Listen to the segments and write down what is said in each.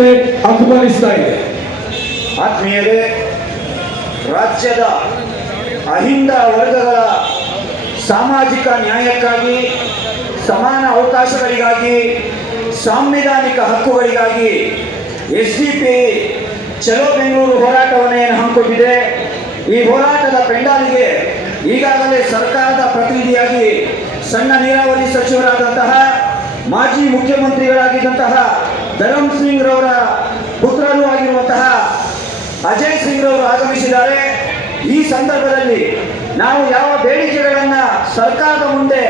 ವೇದಿಕೆ ಆಹ್ವಾನಿಸ್ತಾ ಇದೆ. ಆತ್ಮೀಯರೇ, ರಾಜ್ಯದ ಅಹಿಂದ ವರ್ಗಗಳ ಸಾಮಾಜಿಕ ನ್ಯಾಯಕ್ಕಾಗಿ, ಸಮಾನ ಅವಕಾಶಗಳಿಗಾಗಿ, ಸಾಂವಿಧಾನಿಕ ಹಕ್ಕುಗಳಿಗಾಗಿ SDP ಚಲೋ ಬೆಂಗಳೂರು ಹೋರಾಟವನ್ನು ಏನು ಹಮ್ಮಿಕೊಂಡಿದೆ. ಈ ಹೋರಾಟದ ಪೆಂಡಾಲಿಗೆ ಈಗಾಗಲೇ ಸರ್ಕಾರದ ಪ್ರತಿನಿಧಿಯಾಗಿ ಸಣ್ಣ ನೀರಾವರಿ ಸಚಿವರಾದಂತಹ ಮಾಜಿ ಮುಖ್ಯಮಂತ್ರಿಗಳಾಗಿದ್ದಂತಹ ಧರಮ್ ಸಿಂಗ್ ರವರ ಪುತ್ರರು ಆಗಿರುವಂತಹ ಅಜಯ್ ಸಿಂಗ್ ರವರು ಆಗಮಿಸಿದ್ದಾರೆ. ಈ ಸಂದರ್ಭದಲ್ಲಿ ನಾವು ಯಾವ ಬೇಡಿಕೆಗಳನ್ನ ಸರ್ಕಾರದ ಮುಂದೆ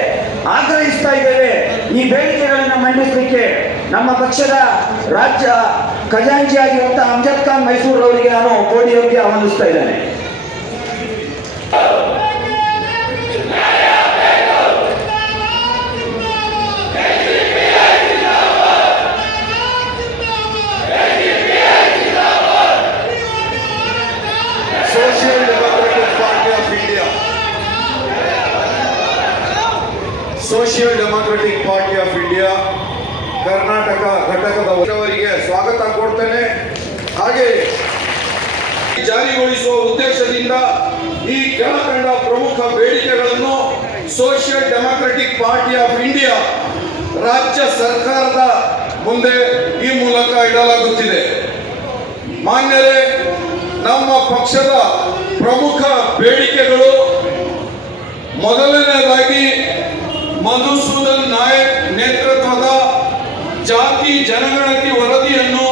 ಆಗ್ರಹಿಸ್ತಾ ಇದ್ದೇವೆ, ಈ ಬೇಡಿಕೆಗಳನ್ನು ಮಂಡಿಸಲಿಕ್ಕೆ ನಮ್ಮ ಪಕ್ಷದ ರಾಜ್ಯ ಖಜಾಂಚಿ ಆಗಿರುವಂತಹ ಅಮ್ಜದ್ ಖಾನ್ ಮೈಸೂರು ಅವರಿಗೆ ನಾನು ಪೋಡಿಯಂಗೆ ಆಹ್ವಾನಿಸ್ತಾ ಇದ್ದೇನೆ. Social democratic party of India Karnataka ಘಟಕದವರಿಗೆ ಸ್ವಾಗತ ಕೊಡ್ತೇನೆ. ಹಾಗೆ ಜಾರಿಗೊಳಿಸುವ ಉದ್ದೇಶದಿಂದ ಈ ಕೆಳಕಂಡ ಪ್ರಮುಖ ಬೇಡಿಕೆಗಳನ್ನು social democratic party of India ರಾಜ್ಯ ಸರ್ಕಾರದ ಮುಂದೆ ಈ ಮೂಲಕ ಇಡಲಾಗುತ್ತಿದೆ. ಮಾನ್ಯರೇ, ನಮ್ಮ ಪಕ್ಷದ ಪ್ರಮುಖ ಬೇಡಿಕೆಗಳು ಮೊದಲನೇದಾಗಿ ಮಧುಸೂದನ್ ನಾಯಕ್ ನೇತೃತ್ವದ ಜಾತಿ ಜನಗಣತಿ ವರದಿಯನ್ನು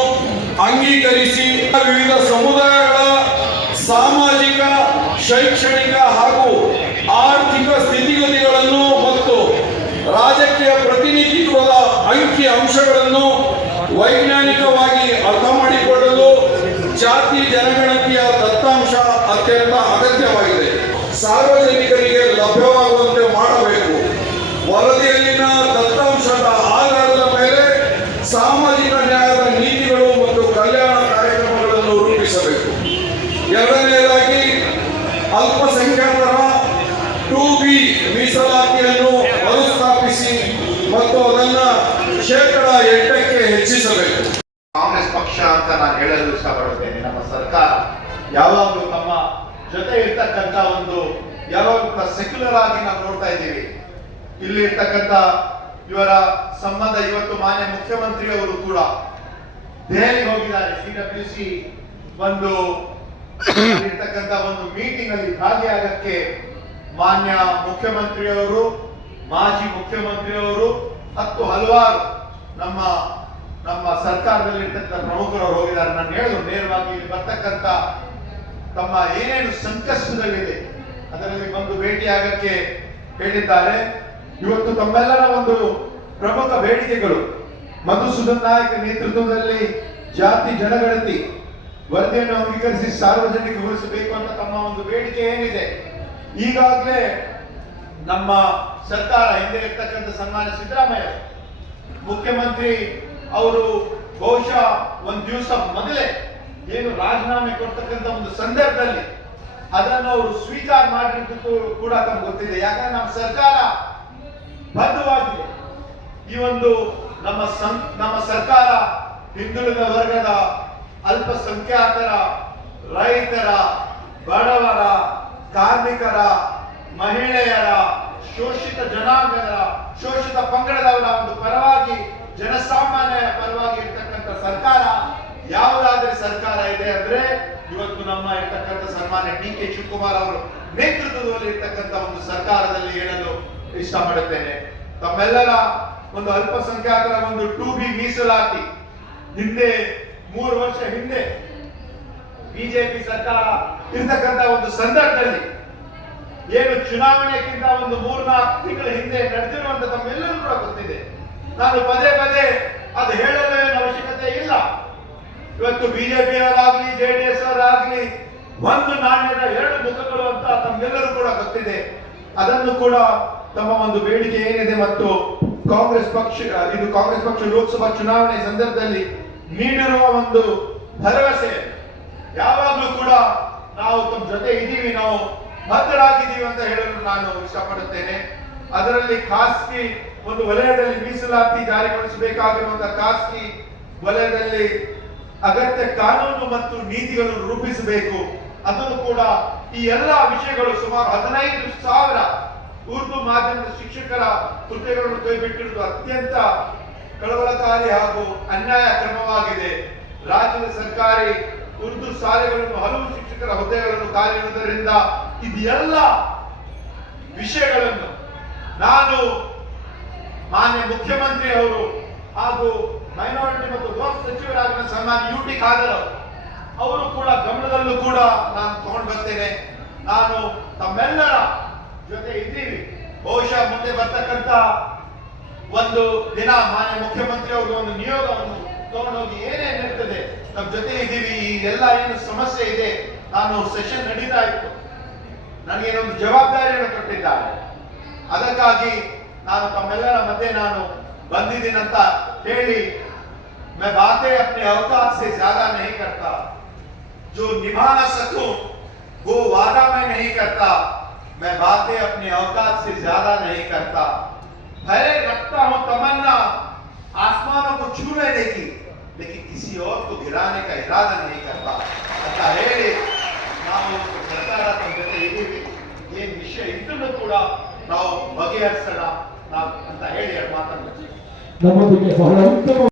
ಅಂಗೀಕರಿಸಿ ವಿವಿಧ ಸಮುದಾಯಗಳ ಸಾಮಾಜಿಕ, ಶೈಕ್ಷಣಿಕ ಹಾಗೂ ಆರ್ಥಿಕ ಸ್ಥಿತಿಗತಿಗಳನ್ನು ಮತ್ತು ರಾಜಕೀಯ ಪ್ರತಿನಿಧಿತ್ವದ ಅಂಕಿ ಅಂಶಗಳನ್ನು ವೈಜ್ಞಾನಿಕವಾಗಿ ಅರ್ಥ ಮಾಡಿಕೊಳ್ಳಲು ಜಾತಿ ಜನಗಣತಿಯ ದತ್ತಾಂಶ ಅತ್ಯಂತ ಅಗತ್ಯವಾಗಿದೆ. ಸಾರ್ವಜನಿಕರಿಗೆ ಲಭ್ಯವಾಗುವಂತೆ ಮಾಡಬೇಕು. ವರದಿಯಲ್ಲಿನ ದತ್ತಾಂಶದ ಆಧಾರದ ಮೇಲೆ ಸಾಮಾಜಿಕ ನ್ಯಾಯದ ನೀತಿಗಳು ಮತ್ತು ಕಲ್ಯಾಣ ಕಾರ್ಯಕ್ರಮಗಳನ್ನು ರೂಪಿಸಬೇಕು. ಎರಡನೆಯದಾಗಿ ಅಲ್ಪಸಂಖ್ಯಾತರ 2B ಮೀಸಲಾತಿಯನ್ನು ಮರುಸ್ಥಾಪಿಸಿ ಮತ್ತು ಅದನ್ನು 8% ಹೆಚ್ಚಿಸಬೇಕು. ಕಾಂಗ್ರೆಸ್ ಪಕ್ಷ ಅಂತ ನಾನು ಹೇಳಲು ಇಷ್ಟಪಡುತ್ತೇನೆ. ನಮ್ಮ ಸರ್ಕಾರ ಯಾವಾಗಲೂ ನಮ್ಮ ಜೊತೆ ಇರ್ತಕ್ಕಂಥ ಯಾವಾಗಲೂ ಸೆಕ್ಯುಲರ್ ಆಗಿ ನಾವು ನೋಡ್ತಾ ಇದ್ದೀವಿ. ಇಲ್ಲಿ ಇರ್ತಕ್ಕಂಥ ಇವರ ಸಂಬಂಧ ಇವತ್ತು ಮಾನ್ಯ ಮುಖ್ಯಮಂತ್ರಿಯವರು ಕೂಡ ದೆಹಲಿಗೆ ಹೋಗಿದ್ದಾರೆ. CWC ಇರ್ತಕ್ಕಂಥ ಮೀಟಿಂಗ್ ಅಲ್ಲಿ ಭಾಗಿಯಾಗಕ್ಕೆ ಮಾನ್ಯ ಮುಖ್ಯಮಂತ್ರಿಯವರು, ಮಾಜಿ ಮುಖ್ಯಮಂತ್ರಿಯವರು ಮತ್ತು ಹಲವಾರು ನಮ್ಮ ಸರ್ಕಾರದಲ್ಲಿ ಇರ್ತಕ್ಕಂಥ ಪ್ರಮುಖರು ಹೋಗಿದ್ದಾರೆ. ನಾನು ಹೇಳೋದು ನೇರವಾಗಿ ಇಲ್ಲಿ ಬರ್ತಕ್ಕಂಥ ತಮ್ಮ ಏನೇನು ಸಂಕಷ್ಟದಲ್ಲಿದೆ ಅದರಲ್ಲಿ ಭೇಟಿಯಾಗಕ್ಕೆ ಹೇಳಿದ್ದಾರೆ. ಇವತ್ತು ತಮ್ಮೆಲ್ಲರ ಪ್ರಮುಖ ಬೇಡಿಕೆಗಳು ಮಧುಸೂದನ್ ನಾಯಕ್ ನೇತೃತ್ವದಲ್ಲಿ ಜಾತಿ ಜನಗಣತಿ ವರದಿಯನ್ನು ಅಂಗೀಕರಿಸಿ ಸಾರ್ವಜನಿಕಗೊಳಿಸಬೇಕು ಅಂತ ತಮ್ಮ ಬೇಡಿಕೆ ಏನಿದೆ. ಈಗಾಗಲೇ ನಮ್ಮ ಸರ್ಕಾರ ಹಿಂದೆ ಇರ್ತಕ್ಕಂಥ ಸನ್ಮಾನ್ಯ ಸಿದ್ದರಾಮಯ್ಯ ಮುಖ್ಯಮಂತ್ರಿ ಅವರು ಬಹುಶಃ ಒಂದು ದಿವಸ ಮೊದಲೇ ಏನು ರಾಜೀನಾಮೆ ಕೊಡ್ತಕ್ಕಂಥ ಸಂದರ್ಭದಲ್ಲಿ ಅದನ್ನು ಅವರು ಸ್ವೀಕಾರ ಮಾಡಿದ್ದು ಕೂಡ ತಮ್ಗೆ ಗೊತ್ತಿದೆ. ಯಾಕಂದ್ರೆ ನಮ್ಮ ಸರ್ಕಾರ ಬದ್ಧವಾಗಿದೆ. ಈ ನಮ್ಮ ಸರ್ಕಾರ ಹಿಂದುಳಿದ ವರ್ಗದ, ಅಲ್ಪಸಂಖ್ಯಾತರ, ರೈತರ, ಬಡವರ, ಕಾರ್ಮಿಕರ, ಮಹಿಳೆಯರ, ಶೋಷಿತ ಜನಾಂಗದ, ಶೋಷಿತ ಪಂಗಡದವರ ಪರವಾಗಿ, ಜನಸಾಮಾನ್ಯ ಪರವಾಗಿ ಇರ್ತಕ್ಕಂಥ ಸರ್ಕಾರ ಯಾವುದಾದ್ರೆ ಸರ್ಕಾರ ಇದೆ ಅಂದ್ರೆ ಇವತ್ತು ನಮ್ಮ ಇರ್ತಕ್ಕಂಥ ಸನ್ಮಾನ್ಯ DK ಶಿವಕುಮಾರ್ ಅವರು ನೇತೃತ್ವದಲ್ಲಿ ಇರ್ತಕ್ಕಂಥ ಸರ್ಕಾರದಲ್ಲಿ ಹೇಳಲು ಇಷ್ಟಪಡುತ್ತೇನೆ. ತಮ್ಮೆಲ್ಲರ ಅಲ್ಪಸಂಖ್ಯಾತರ 2B ಮೀಸಲಾತಿ ಹಿಂದೆ 3 ವರ್ಷ ಹಿಂದೆ ಬಿಜೆಪಿ ಸರ್ಕಾರ ಇರ್ತಕ್ಕಂಥ ಸಂದರ್ಭದಲ್ಲಿ ಏನು ಚುನಾವಣೆಗಿಂತ 3-4 ತಿಂಗಳ ಹಿಂದೆ ನಡೆದಿರುವಂತ ತಮ್ಮೆಲ್ಲರೂ ಕೂಡ ಗೊತ್ತಿದೆ. ನಾನು ಪದೇ ಅದು ಹೇಳಲು ಅವಶ್ಯಕತೆ ಇಲ್ಲ. ಇವತ್ತು ಬಿಜೆಪಿ ಅವರಾಗ್ಲಿ, JDS ಅವರಾಗ್ಲಿ ಒಂದು ನಾಣ್ಯದ 2 ಮುಖಗಳು ಅಂತ ತಮ್ಮೆಲ್ಲರೂ ಕೂಡ ಗೊತ್ತಿದೆ. ಅದನ್ನು ಕೂಡ ತಮ್ಮ ಬೇಡಿಕೆ ಏನಿದೆ ಮತ್ತು ಕಾಂಗ್ರೆಸ್ ಪಕ್ಷ ಲೋಕಸಭಾ ಚುನಾವಣೆ ಸಂದರ್ಭದಲ್ಲಿ ನೀಡಿರುವ ಭರವಸೆ ಯಾವಾಗಲೂ ಕೂಡ ನಾವು ತಮ್ಮ ಜೊತೆ ಇದ್ದೀವಿ, ನಾವು ಬದ್ಧರಾಗಿದ್ದೀವಿ ಅಂತ ಹೇಳಲು ನಾನು ಇಷ್ಟಪಡುತ್ತೇನೆ. ಅದರಲ್ಲಿ ಖಾಸಗಿ ವಲಯದಲ್ಲಿ ಮೀಸಲಾತಿ ಜಾರಿಗೊಳಿಸಬೇಕಾಗಿರುವಂತಹ ಖಾಸಗಿ ವಲಯದಲ್ಲಿ ಅಗತ್ಯ ಕಾನೂನು ಮತ್ತು ನೀತಿಗಳನ್ನು ರೂಪಿಸಬೇಕು. ಅದನ್ನು ಕೂಡ ಈ ಎಲ್ಲಾ ವಿಷಯಗಳು ಸುಮಾರು 15,000 ಉರ್ದು ಮಾಧ್ಯಮದ ಶಿಕ್ಷಕರ ಹುದ್ದೆಗಳನ್ನು ಕೈಬಿಟ್ಟಿರುವುದು ಅತ್ಯಂತ ಕಳವಳಕಾರಿ ಹಾಗೂ ಅನ್ಯಾಯ ಕ್ರಮವಾಗಿದೆ. ರಾಜ್ಯದ ಸರ್ಕಾರಿ ಉರ್ದು ಶಾಲೆಗಳನ್ನು ಹಲವು ಶಿಕ್ಷಕರ ಹುದ್ದೆಗಳನ್ನು ಖಾಲಿ ಇರುವುದರಿಂದ ಇದೆಲ್ಲ ವಿಷಯಗಳನ್ನು ನಾನು ಮಾನ್ಯ ಮುಖ್ಯಮಂತ್ರಿ ಅವರು ಹಾಗೂ ಮೈನಾರಿಟಿ ಮತ್ತು ಗೃಹ ಸಚಿವರಾಗಿನ ಸನ್ಮಾನ್ಯ UT ಖಾದರ್ ಅವರು ಕೂಡ ಗಮನದಲ್ಲೂ ಕೂಡ ನಾನು ತಗೊಂಡು ಬರ್ತೇನೆ. ನಾನು ತಮ್ಮೆಲ್ಲರ ಜೊತೆ ಇದ್ದೀವಿ. ಬಹುಶಃ ಮುಂದೆ ಬರ್ತಕ್ಕಂತ ಒಂದು ದಿನ ಮಾನ್ಯ ಮುಖ್ಯಮಂತ್ರಿ ಅವರು ಒಂದು ನಿಯೋಗವನ್ನು ತಗೊಂಡೋಗಿ ಏನೇನಿರ್ತದೆ ನಮ್ಮ ಜೊತೆ ಇದ್ದೀವಿ. ಈ ಎಲ್ಲ ಏನು ಸಮಸ್ಯೆ ಇದೆ, ನಾನು ಸೆಷನ್ ನಡೀತಾ ಇತ್ತು, ನನಗೇನೊಂದು ಜವಾಬ್ದಾರಿಯನ್ನು ಕೊಟ್ಟಿದ್ದಾರೆ. ಅದಕ್ಕಾಗಿ ನಾನು ತಮ್ಮೆಲ್ಲರ ಮಧ್ಯೆ ನಾನು ಬಂದಿದ್ದೀನಂತ ಹೇಳಿ, मैं बातें अपने औकात से ज्यादा नहीं करता, जो निभा ना सकूं वो वादा मैं नहीं करता, मैं बातें अपने औकात से ज्यादा नहीं करता, भले रखता हूं तमन्ना आसमानों को छू लेने की, लेकिन किसी और को गिराने का इरादा नहीं करता ಅಂತ ಹೇಳಿ ನಾವು ಸರ್ಕಾರ ತಮ್ಮ ಜೊತೆ ಇದ್ದೀವಿ. ಏನ್ ವಿಷಯ ಇದನ್ನು ಕೂಡ ನಾವು ಬಗೆಹರಿಸೋಣ ಅಂತ ಹೇಳಿ ಮಾತನ್ನು ನಮ್ಮೊಂದಿಗೆ ಬಹಳ ಉತ್ತಮ